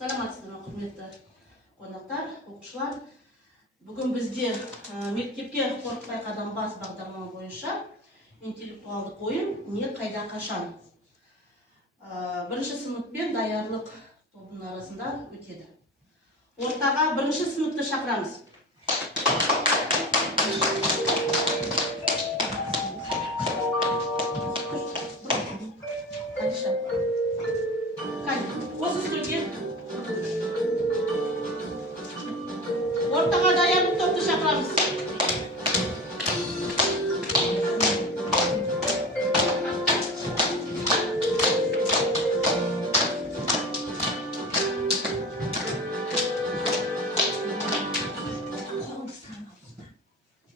Саламатсыздар ма, құрметті қонақтар, оқушылар. Бүгін бізде мектепке қорықпай қадам бас бағдарлама бойынша интеллектуалдық ойын не қайда қашан. Бірінші сыныппен даярлық тобының арасында өтеді. Ортаға бірінші сыныпты шақырамыз. Осы стөлге. Ортаға даярлық топты шақырамыз.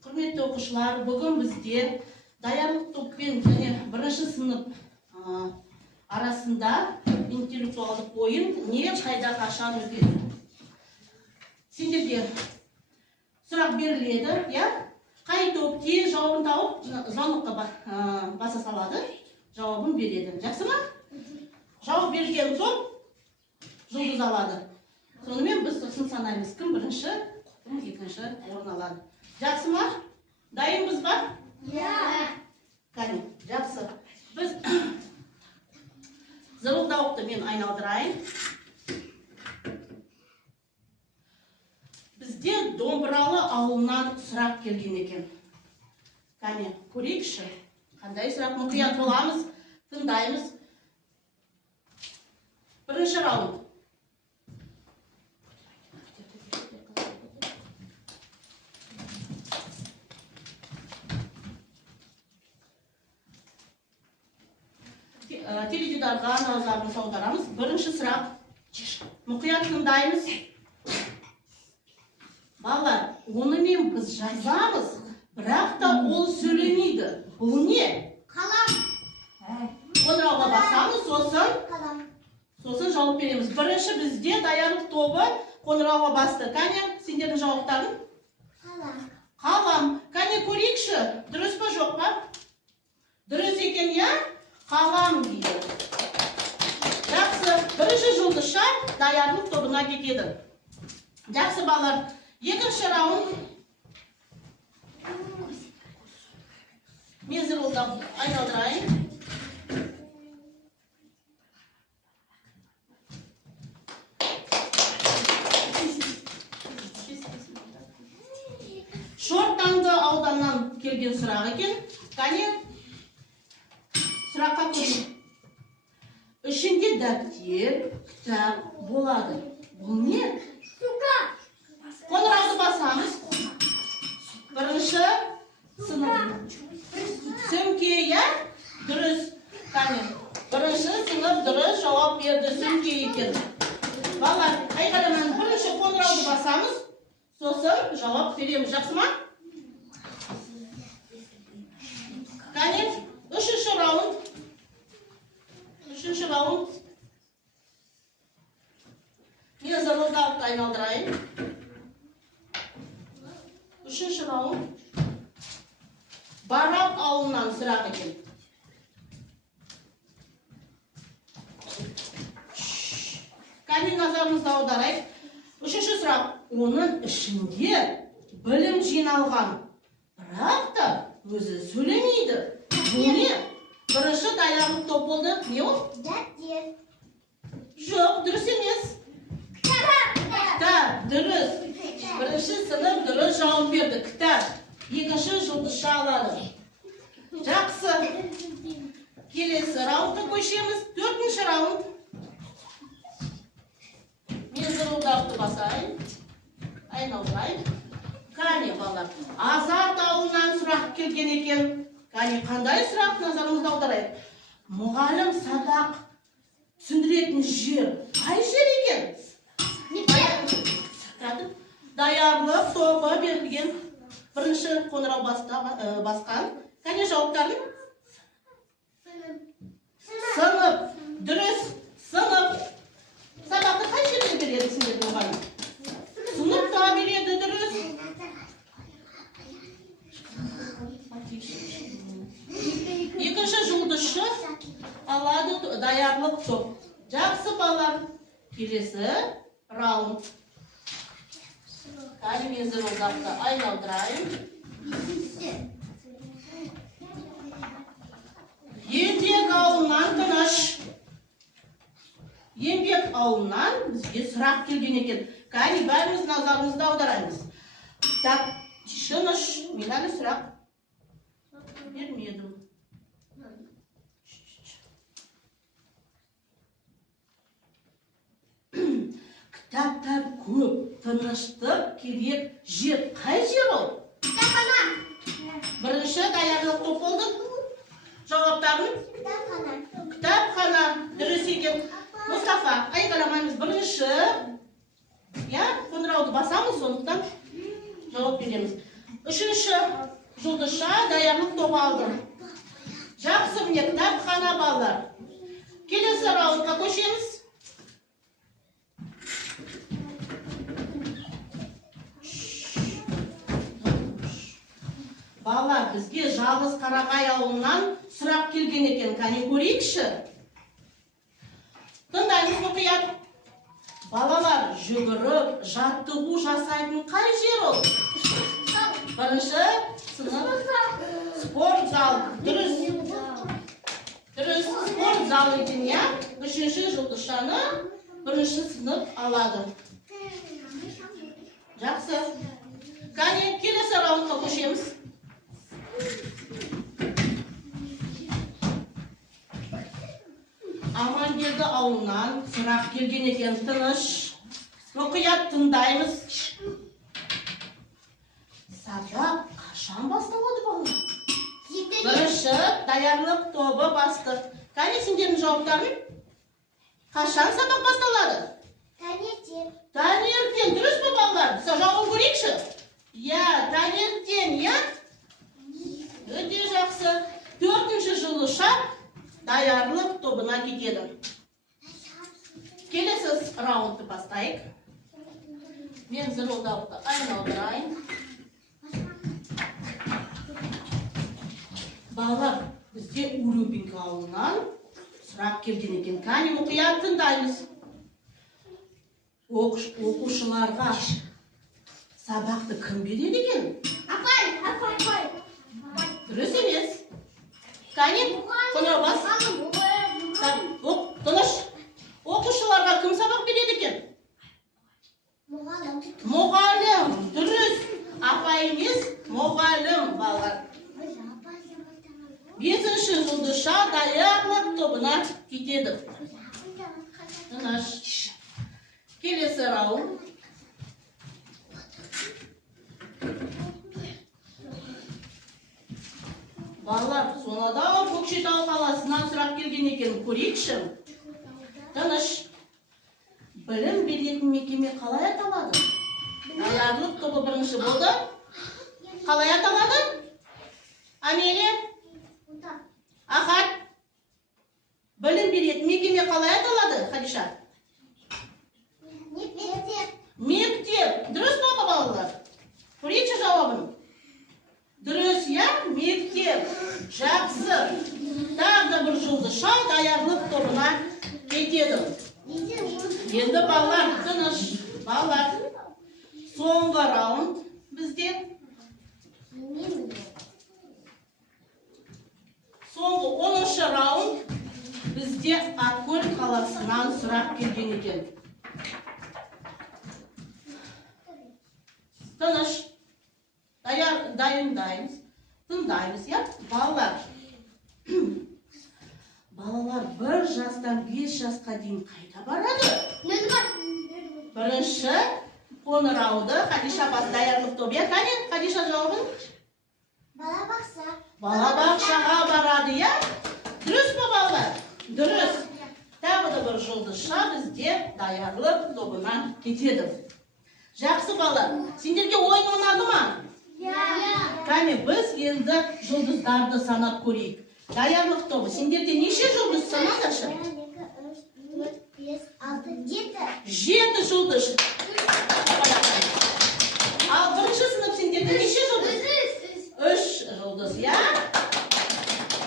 Құрметті оқушылар, бүгін бізде даярлық топпен және бірінші сынып арасында интеллектуалдық ойын не қайда қашан өтеді. Сендерге сұрақ беріледі, я? Қай топ тез жауабын тауып, звонокқа баса салады, жауабын береді. Жақсы ма? Жауап берген топ жұлдыз алады. Сонымен біз сосын санаймыз, кім бірінші, кім екінші орын алады. Жақсы ма? Дайынбыз ба? Кәне, жақсы. Біз зырылдауықты мен айналдырайын. Бізде Домбыралы ауылынан сұрақ келген екен. Кәне, көрейікші. Қандай сұрақ? Мұқият боламыз, тыңдаймыз. Бірінші раунд. Теледидарға назарымызды аударамыз. Бірінші сұрақ. Мұқият тыңдаймыз. Балалар, онымен біз жазамыз, бірақ та ол сөйлемейді. Бұл не? Қалам. Қоңырауға басамыз, сосын жауап береміз. Бірінші бізде даярлық тобы қоңырауға басты. Кәне, сендердің жауаптарын? Қалам. Кәне, көрейікші, дұрыс па жоқ па? Дұрыс екен, я? Қалам дейді. Жақсы, бірінші жұлдызша даярлық тобына кетеді. Жақсы балалар, екінші раунд. Мен зырылдап айналдырайын. Шортанды ауданнан келген сұрақ екен. Кәне, сұраққа көрейік. Ішінде дәптер, кітап болады. Бұл не? Қоңырауды басамыз. Бірінші сынып. Сөмке, я? Дұрыс. Кәне, бірінші сынып дұрыс жауап берді. Сөмке екен. Балалар, айқаламан бірінші қоңырауды басамыз. Сосын жауап береміз. Жақсы ма? Кәне, үшінші раунд. Үшінші раунд. Мен зырылдауықты айналдырайын. Үшінші раунд. Барақ ауылынан сұрақ екен. Кәне, назарымызды аударайық. Үшінші сұрақ. Оның ішінде білім жиналған. Бірақ та өзі сөйлемейді. Бұл не? Бірінші даярлық топ болды. Не ол? Дәптер. Жоқ, дұрыс емес. Кітап, дұрыс. Бірінші сынып дұрыс жауап берді. Кітап. Екінші жұлдызша алады. Жақсы. Келесі раундқа көшеміз. Төртінші раунд. Мен зырылдауықты басайын. Айналдырайын. Кәне, балалар. Азат ауылынан сұрақ келген екен. Кәне, қандай сұрақ назарымызды аударайық? Мұғалім сабақ түсіндіретін жер қай жер екен? Даярлық тобы берілген бірінші қоңырау басқан. Кәне, жауаптарын? Сынып. Дұрыс. Сынып. Сабақты қай жерде береді сендердің мұғалім? Сыныпта береді, дұрыс. Екінші жұлдызшы алады даярлық топ. Жақсы балалар. Келесі раунд. Кәне мен зырылдақты айналдырайын. Еңбек ауылынан тыныш. Еңбек ауылынан бізге сұрақ келген екен. Кәне бәріміз назарымызды аударайымыз. Так, тыныш, мен әлі сұрақ бермедім. Кітаптар көп, тыныштық керек жер. Қай жер ол? Кітапхана. Бірінші даярлық топ болды. Жауаптарын? Кітапхана. Дұрыс екен. Мұстафа, айқаламаймыз. Бірінші, қоңырауды басамыз, сондықтан жауап береміз. Үшінші, жұлдызша даярлық тобы алды. Жақсы, міне кітапхана балалар. Келесі раундқа көшеміз. Балалар, бізге Жалғыз Қарағай ауылынан сұрақ келген екен. Кәне көрейікші. Тыңдаймыз мұқият. Балалар, жүгіріп, жаттығу жасайтын қай жер ол? Бірінші сынып спорт зал. Дұрыс. Дұрыс, спорт зал екен, я? Үшінші жұлдызшаны бірінші сынып алады. Жақсы. Кәне келесі раундқа көшеміз. Амангелді ауылынан сұрақ келген екен. Тыныш. Мұқият тыңдаймыз. Сабақ қашан басталады балалар? Бірінші даярлық тобы басты. Кәне сендердің жауаптарын? Қашан сабақ басталады? Таңертең. Таңертең. Дұрыс па балалар? Жауабын көрейікші. Таңертең, Өте жақсы. Төртінші жұлдызша даярлық тобына кетеді. Келесі раундты бастайық. Мен зырылдауды айналдырайын. Балалар, бізде Урюпинка ауылынан сұрақ келген екен. Кәне мұқият тыңдаймыз. Оқушыларға сабақты кім береді екен? Апай. Дұрыс емес. Кәне, қоңырау бас. Тыныш. Оқушыларға кім сабақ береді екен? Мұғалім. Дұрыс. Апай емес, мұғалім балалар. Бесінші жұлдызша даярлық тобына кетеді. Тыныш. Келесі раунд. Балалар, сонада Көкшетау қаласынан сұрақ келген екен. Көрейікші. Тыныш. Білім беретін мекеме қалай аталады? Даярлық тобы бірінші болды. Қалай аталады? Амелия? Ахат? Білім беретін мекеме қалай аталады, Хадиша? Мектеп. Дұрыс па балалар? Көрейікші жауабын. Дұрыс, мектеп. Жақсы. Тағы бір жұлдызша даярлық тобына кетеді. Енді балалар, тыныш. Балалар, соңғы раунд бізде. Соңғы 10-шы раунд бізде Ақкөл қаласынан сұрақ келген екен. Тыныш. Дайындаймыз. Тыңдаймыз, балалар. Балалар 1 жастан 5 жасқа дейін қайда барады? Бірінші қоңырауды Хадиша бас даярлық тобы. Кәне, Хадиша жауабын? Балабақшаға барады, Дұрыс па балалар? Дұрыс. Тағы да бір жұлдызша бізде даярлық тобына кетеді. Жақсы балалар. Сендерге ойын ұнады ма? Кәне, біз енді жұлдыздарды санап көрейік. Даярлық тобы. Сендерде неше жұлдыз санаңдаршы? 7 жұлдыз. Ал бірінші сынып сендерде неше жұлдыз? 3 жұлдыз,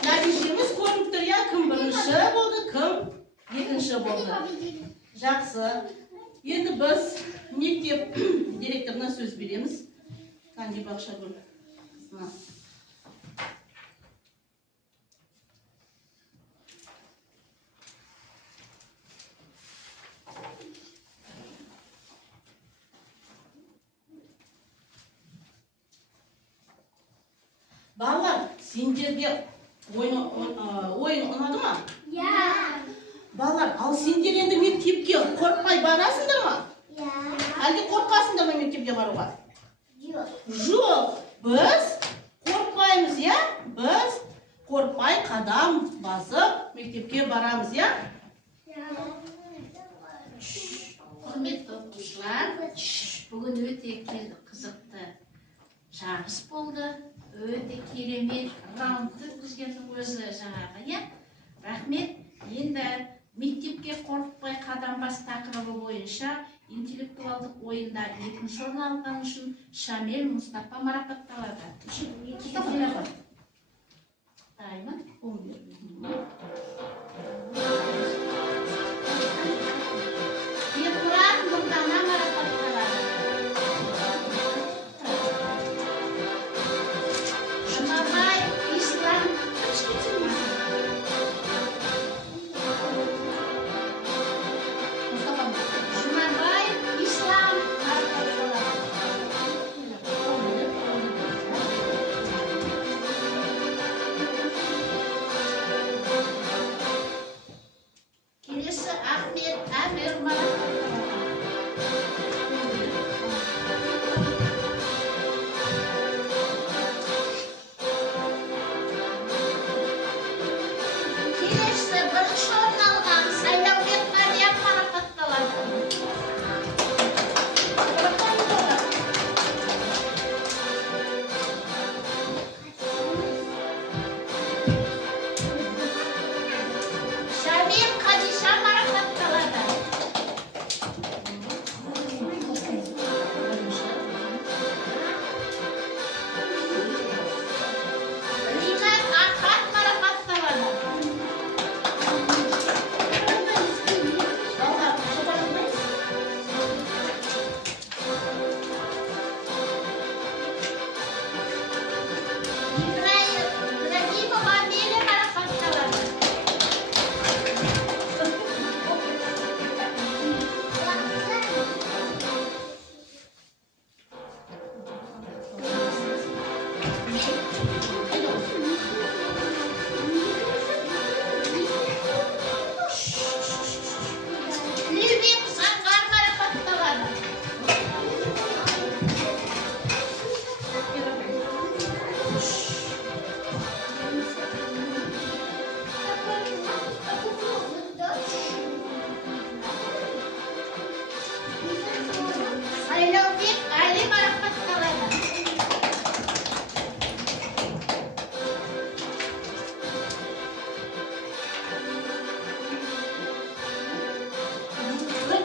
Нәтижеміз көрініп тұр, кім бірінші болды, кім екінші болды. Жақсы. Енді біз мектеп директорына сөз береміз. Kandi Бақшагүл қызына. Балалар, сендерге ойын ұнады ма? Балалар, ал сендер енді мектепке қорқпай барасыңдар ма? Әлде қорқасыңдар ма мектепке баруға? Жоқ, біз қорқпаймыз, иә? Біз қорқпай қадам басып мектепке барамыз, иә? Құрметті оқушылар, бүгін өте қызықты жарыс болды. Өте керемет раундты өткізгеннің өзі жаңағы, иә? Рахмет. Енді мектепке қорқпай қадам бас тақырыбы бойынша интеллектуалдық ойында екінші орын алған үшін Шамел Мұстапа марапатталады.